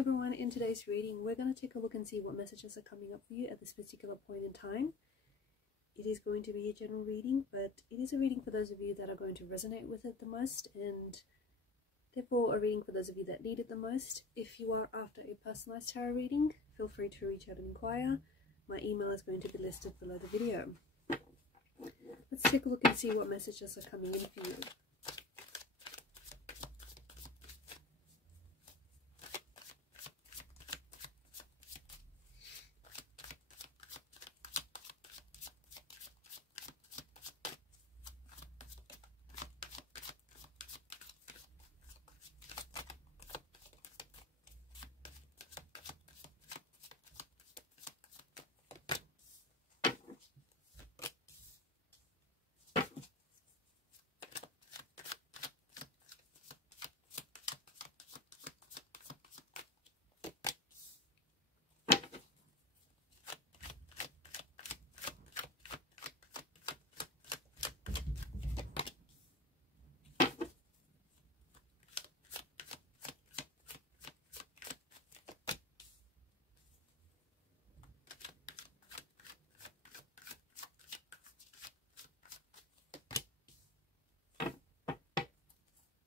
everyone, in today's reading we're going to take a look and see what messages are coming up for you at this particular point in time. It is going to be a general reading, but it is a reading for those of you that are going to resonate with it the most, and therefore a reading for those of you that need it the most. If you are after a personalized tarot reading, feel free to reach out and inquire. My email is going to be listed below the video. Let's take a look and see what messages are coming in for you.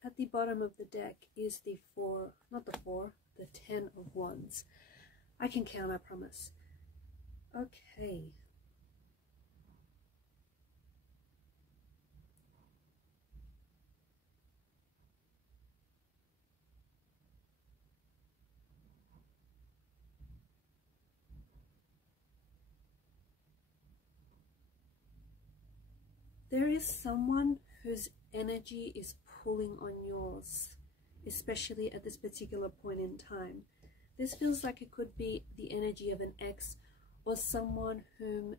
At the bottom of the deck is the the 10 of Wands. I can count, I promise. Okay. There is someone whose energy is pulling on yours, especially at this particular point in time. This feels like it could be the energy of an ex or someone whom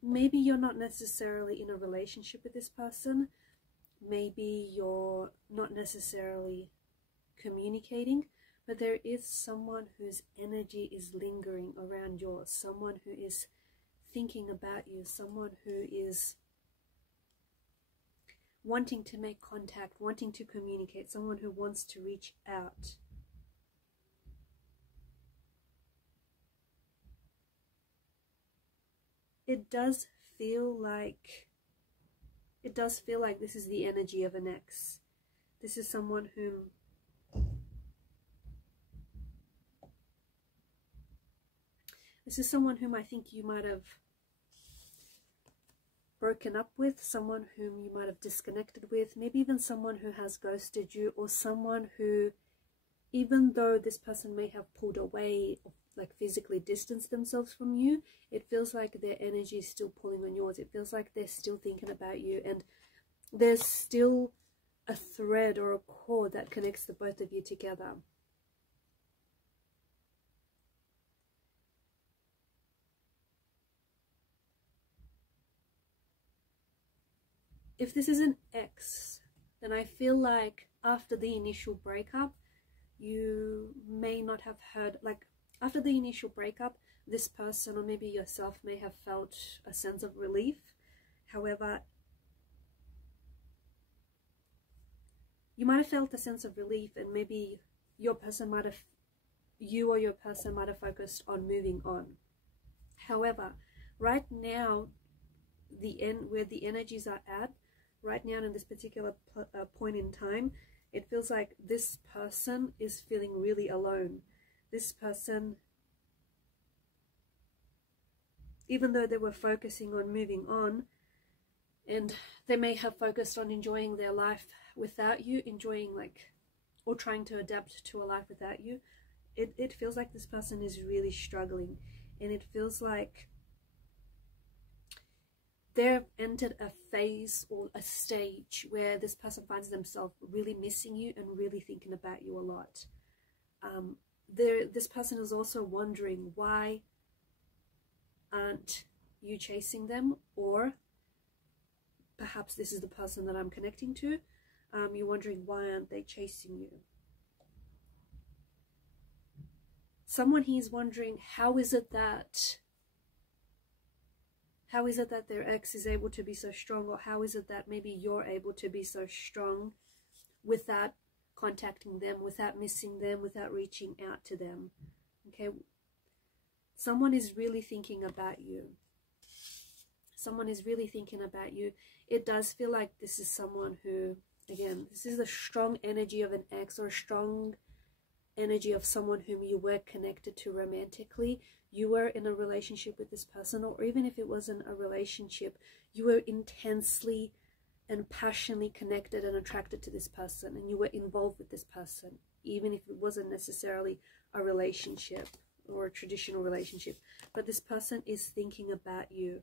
maybe you're not necessarily in a relationship with this person. Maybe you're not necessarily communicating, but there is someone whose energy is lingering around yours, someone who is thinking about you, someone who is wanting to make contact, wanting to communicate, someone who wants to reach out. It does feel like this is the energy of an ex. This is someone whom I think you might have broken up with, someone whom you might have disconnected with, maybe even someone who has ghosted you, or someone who, even though this person may have pulled away, like physically distanced themselves from you, it feels like their energy is still pulling on yours. It feels like they're still thinking about you, and there's still a thread or a cord that connects the both of you together. If this is an ex, then I feel like after the initial breakup, you may not have heard, like after the initial breakup, this person or maybe yourself may have felt a sense of relief. However, you might have felt a sense of relief, and maybe you or your person might have focused on moving on. However, right now, where the energies are at, right now in this particular point in time, it feels like this person is feeling really alone. This person, even though they were focusing on moving on, and they may have focused on enjoying their life without you, or trying to adapt to a life without you, it feels like this person is really struggling, and it feels like they've entered a phase or a stage where this person finds themselves really missing you and really thinking about you a lot. This person is also wondering, why aren't you chasing them? Or perhaps this is the person that I'm connecting to. You're wondering, why aren't they chasing you? Someone here is wondering, how is it that their ex is able to be so strong, or how is it that maybe you're able to be so strong without contacting them, without missing them, without reaching out to them. Okay, someone is really thinking about you. Someone is really thinking about you. It does feel like this is someone who, again, this is a strong energy of an ex, or a strong energy of someone whom you were connected to romantically. You were in a relationship with this person, or even if it wasn't a relationship, you were intensely and passionately connected and attracted to this person, and you were involved with this person, even if it wasn't necessarily a relationship or a traditional relationship. But this person is thinking about you.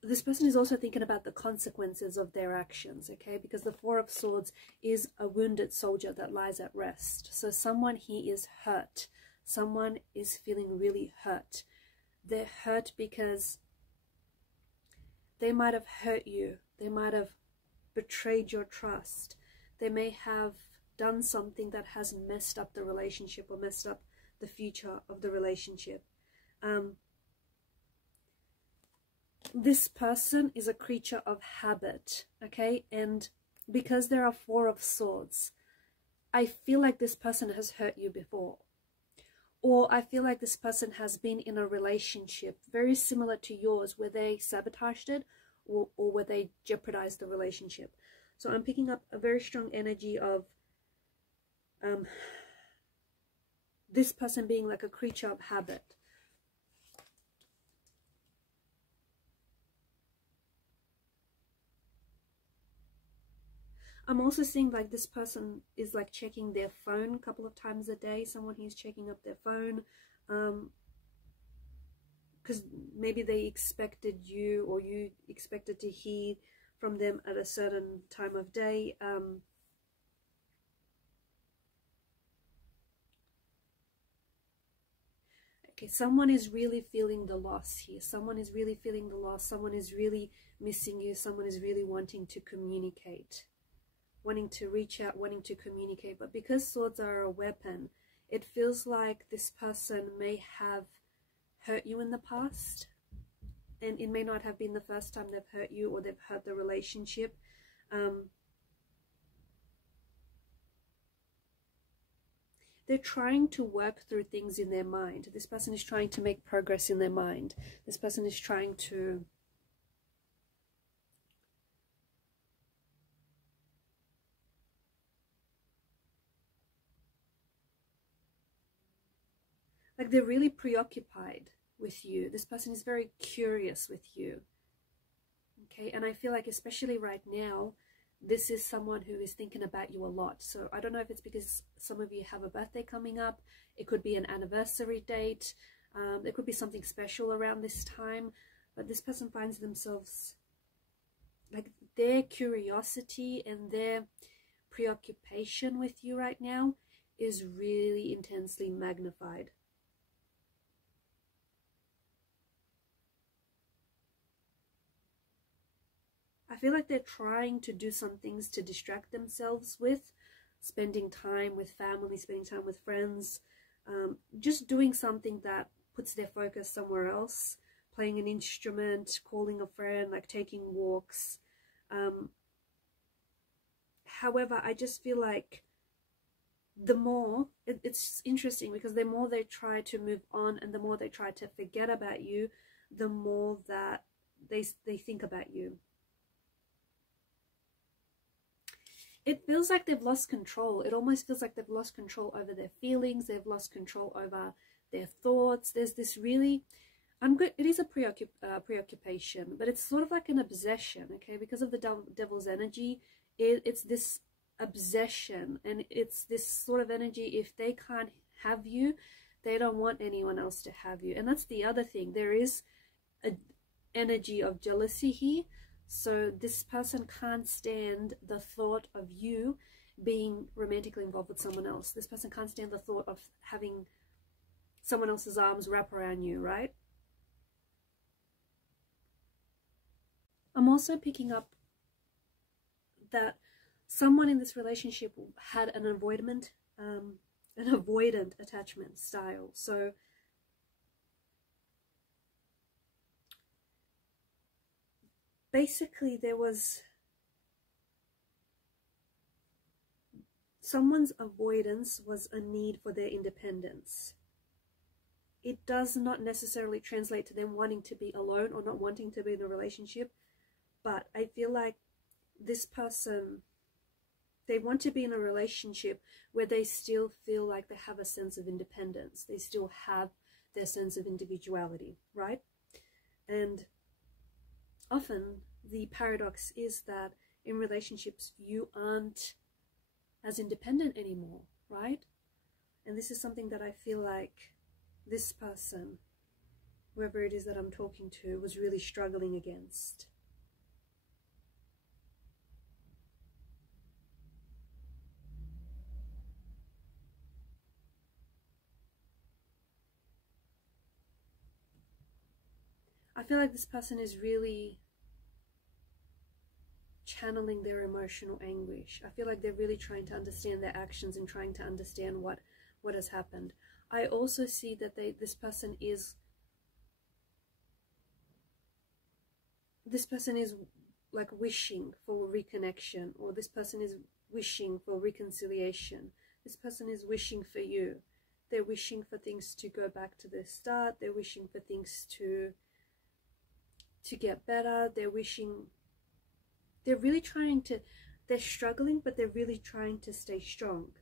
This person is also thinking about the consequences of their actions, okay? Because the Four of Swords is a wounded soldier that lies at rest. So someone here is hurt. Someone is feeling really hurt. They're hurt because they might have hurt you. They might have betrayed your trust. They may have done something that has messed up the relationship, or messed up the future of the relationship. This person is a creature of habit, okay? And because there are Four of Swords, I feel like this person has hurt you before. Or I feel like this person has been in a relationship very similar to yours, where they sabotaged it, or where they jeopardized the relationship. So I'm picking up a very strong energy of this person being like a creature of habit. I'm also seeing like this person is like checking their phone a couple of times a day. Someone who's checking up their phone, because maybe they expected you, or you expected to hear from them at a certain time of day. Okay, someone is really feeling the loss here. Someone is really feeling the loss. Someone is really missing you. Someone is really wanting to communicate, wanting to reach out, wanting to communicate. But because swords are a weapon, it feels like this person may have hurt you in the past, and it may not have been the first time they've hurt you, or they've hurt the relationship. They're trying to work through things in their mind. This person is trying to make progress in their mind. This person is trying to like, they're really preoccupied with you. This person is very curious with you. Okay, and I feel like especially right now, this is someone who is thinking about you a lot. So I don't know if it's because some of you have a birthday coming up. It could be an anniversary date. There could be something special around this time. But this person finds themselves, like, their curiosity and their preoccupation with you right now is really intensely magnified. I feel like they're trying to do some things to distract themselves with, spending time with family, spending time with friends, just doing something that puts their focus somewhere else, playing an instrument, calling a friend, like taking walks. However, I just feel like the more, it's interesting because the more they try to move on and the more they try to forget about you, the more that they think about you. It feels like they've lost control. It almost feels like they've lost control over their feelings. They've lost control over their thoughts. There's this really, it is a preoccupation, but it's sort of like an obsession, okay? Because of the devil's energy, it's this obsession, and it's this sort of energy. If they can't have you, they don't want anyone else to have you. And that's the other thing. There is an energy of jealousy here. So this person can't stand the thought of you being romantically involved with someone else. This person can't stand the thought of having someone else's arms wrap around you, right? I'm also picking up that someone in this relationship had an avoidant attachment style. So basically, there was someone's avoidance was a need for their independence. It does not necessarily translate to them wanting to be alone or not wanting to be in a relationship, but I feel like this person, they want to be in a relationship where they still feel like they have a sense of independence. They still have their sense of individuality, right? And often the paradox is that in relationships you aren't as independent anymore, right? And this is something that I feel like this person, whoever it is that I'm talking to, was really struggling against. I feel like this person is really channeling their emotional anguish. I feel like they're really trying to understand their actions and trying to understand what has happened. I also see that this person is like wishing for reconnection, or this person is wishing for reconciliation. This person is wishing for you. They're wishing for things to go back to the start. They're wishing for things to get better. They're really trying to, they're struggling, but they're really trying to stay strong.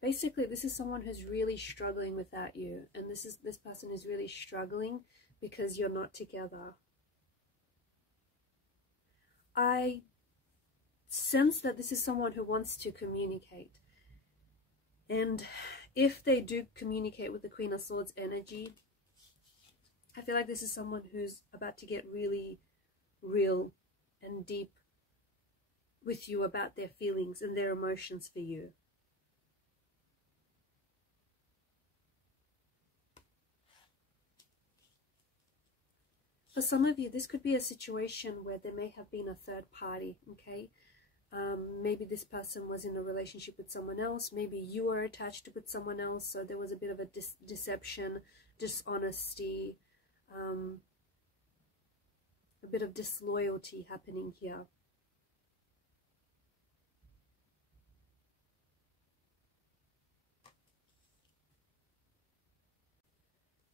Basically, this is someone who's really struggling without you, and this person is really struggling because you're not together. I sense that this is someone who wants to communicate, and if they do communicate with the Queen of Swords energy, I feel like this is someone who's about to get really real and deep with you about their feelings and their emotions for you. For some of you, this could be a situation where there may have been a third party, okay? Maybe this person was in a relationship with someone else. Maybe you were attached with someone else, so there was a bit of a deception, dishonesty, a bit of disloyalty happening here.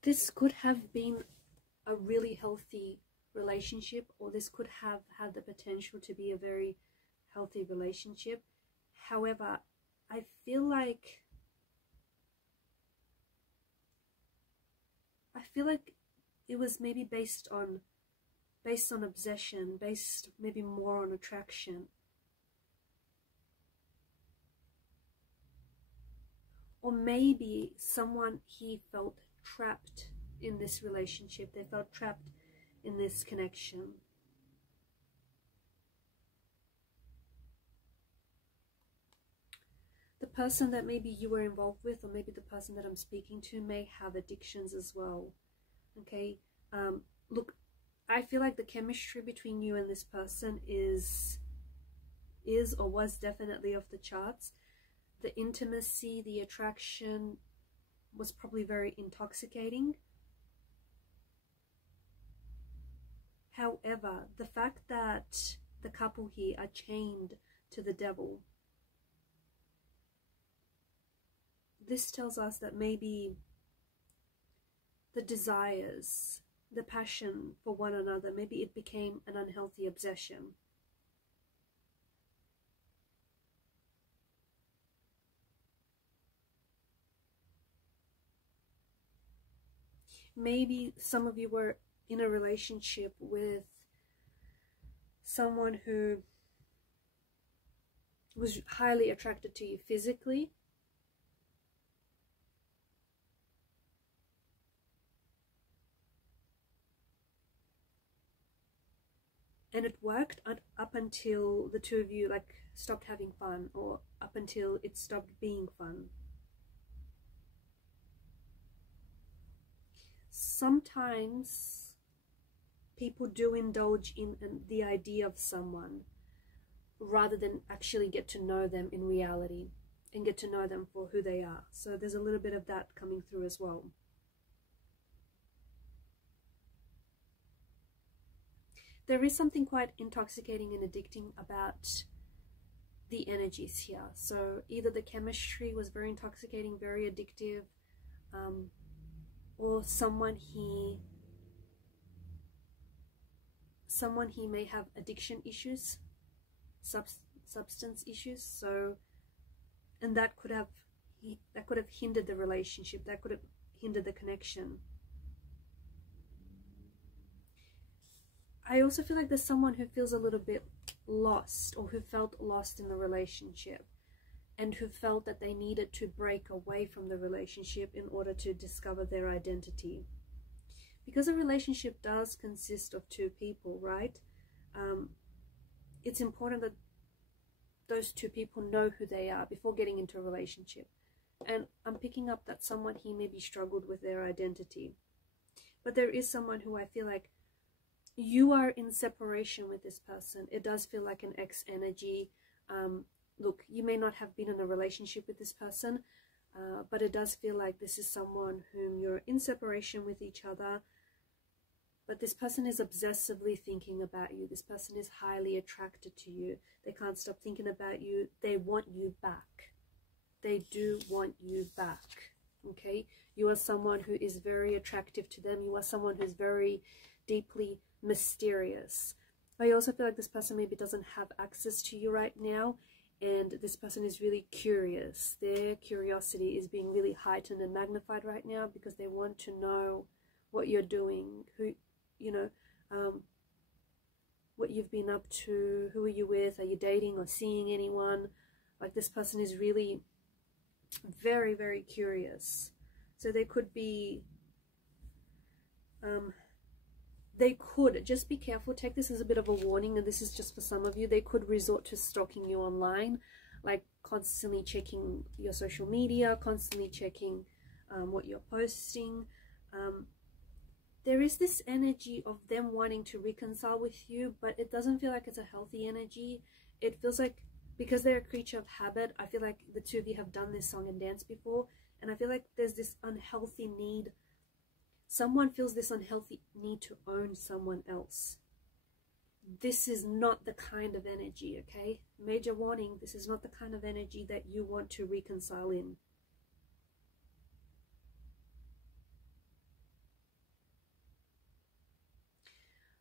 This could have been a really healthy relationship, or this could have had the potential to be a very healthy relationship. However, I feel like it was maybe based on obsession, based maybe more on attraction. Or maybe someone he felt trapped in this relationship. They felt trapped in this connection. The person that maybe you were involved with, or maybe the person that I'm speaking to, may have addictions as well. Okay, look, I feel like the chemistry between you and this person is or was definitely off the charts. The intimacy, the attraction was probably very intoxicating. However, the fact that the couple here are chained to the devil, this tells us that maybe the desires, the passion for one another, maybe it became an unhealthy obsession. Maybe some of you were in a relationship with someone who was highly attracted to you physically, and it worked up until the two of you like stopped having fun, or up until it stopped being fun. Sometimes people do indulge in the idea of someone rather than actually get to know them in reality and get to know them for who they are. So there's a little bit of that coming through as well. there is something quite intoxicating and addicting about the energies here. So either the chemistry was very intoxicating, very addictive, or someone he may have addiction issues, substance issues. So, and that could have hindered the relationship, that could have hindered the connection. I also feel like there's someone who feels a little bit lost, or who felt lost in the relationship, and who felt that they needed to break away from the relationship in order to discover their identity. Because a relationship does consist of two people, right? It's important that those two people know who they are before getting into a relationship. And I'm picking up that someone here maybe struggled with their identity. But there is someone who I feel like you are in separation with this person. It does feel like an ex energy. Look, you may not have been in a relationship with this person, but it does feel like this is someone whom you're in separation with each other. But this person is obsessively thinking about you. This person is highly attracted to you. They can't stop thinking about you. They want you back. They do want you back. Okay? You are someone who is very attractive to them. You are someone who's very deeply mysterious. I also feel like this person maybe doesn't have access to you right now, and this person is really curious. Their curiosity is being really heightened and magnified right now because they want to know what you're doing, who, you know, what you've been up to, who are you with, are you dating or seeing anyone? Like, this person is really very, very curious. So they could be they could, just be careful, take this as a bit of a warning, and this is just for some of you, they could resort to stalking you online, like constantly checking your social media, constantly checking what you're posting. There is this energy of them wanting to reconcile with you, but it doesn't feel like it's a healthy energy. It feels like, because they're a creature of habit, I feel like the two of you have done this song and dance before, and I feel like there's this unhealthy need. Someone feels this unhealthy need to own someone else. This is not the kind of energy, okay? Major warning, this is not the kind of energy that you want to reconcile in.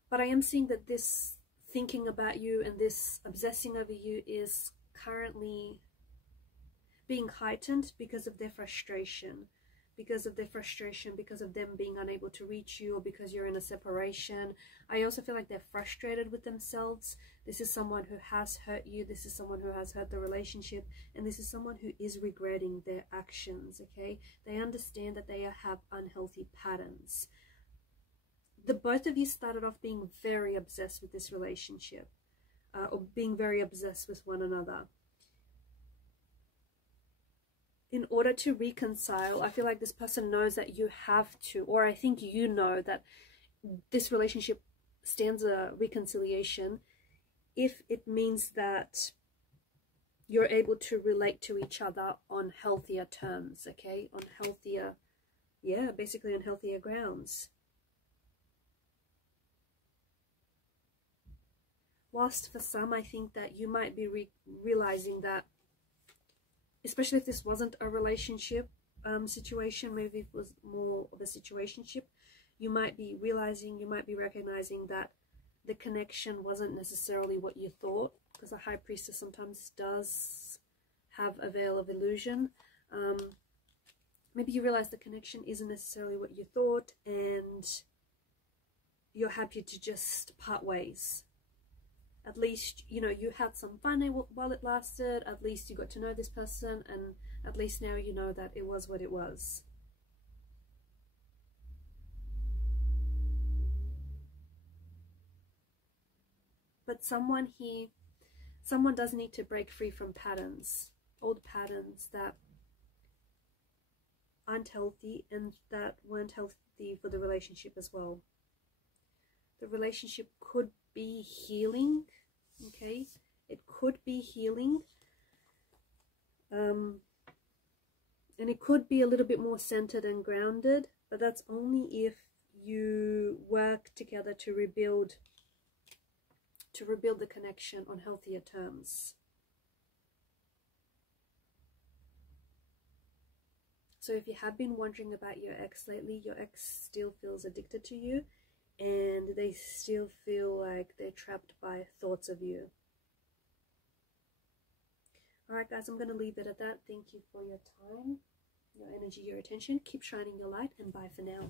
But I am seeing that this thinking about you and this obsessing over you is currently being heightened because of their frustration. Because of them being unable to reach you, or because you're in a separation. I also feel like they're frustrated with themselves. This is someone who has hurt you. This is someone who has hurt the relationship. And this is someone who is regretting their actions, okay? They understand that they have unhealthy patterns. The both of you started off being very obsessed with this relationship, or being very obsessed with one another. In order to reconcile, I feel like this person knows that you have to, or I think you know that this relationship stands a reconciliation if it means that you're able to relate to each other on healthier terms, okay? On healthier, yeah, basically on healthier grounds. Whilst for some, I think that you might be realizing that, especially if this wasn't a relationship situation, maybe it was more of a situationship, you might be realizing, you might be recognizing that the connection wasn't necessarily what you thought, because the High Priestess sometimes does have a veil of illusion. Maybe you realize the connection isn't necessarily what you thought, and you're happy to just part ways. At least, you know, you had some fun while it lasted. At least you got to know this person, and at least now you know that it was what it was. But someone does need to break free from patterns, old patterns that aren't healthy and that weren't healthy for the relationship as well. The relationship could be healing, okay? It could be healing, and it could be a little bit more centered and grounded, but that's only if you work together to rebuild to rebuild the connection on healthier terms. So if you have been wondering about your ex lately, your ex still feels addicted to you, and they still feel like they're trapped by thoughts of you. Alright guys, I'm going to leave it at that. Thank you for your time, your energy, your attention. Keep shining your light, and bye for now.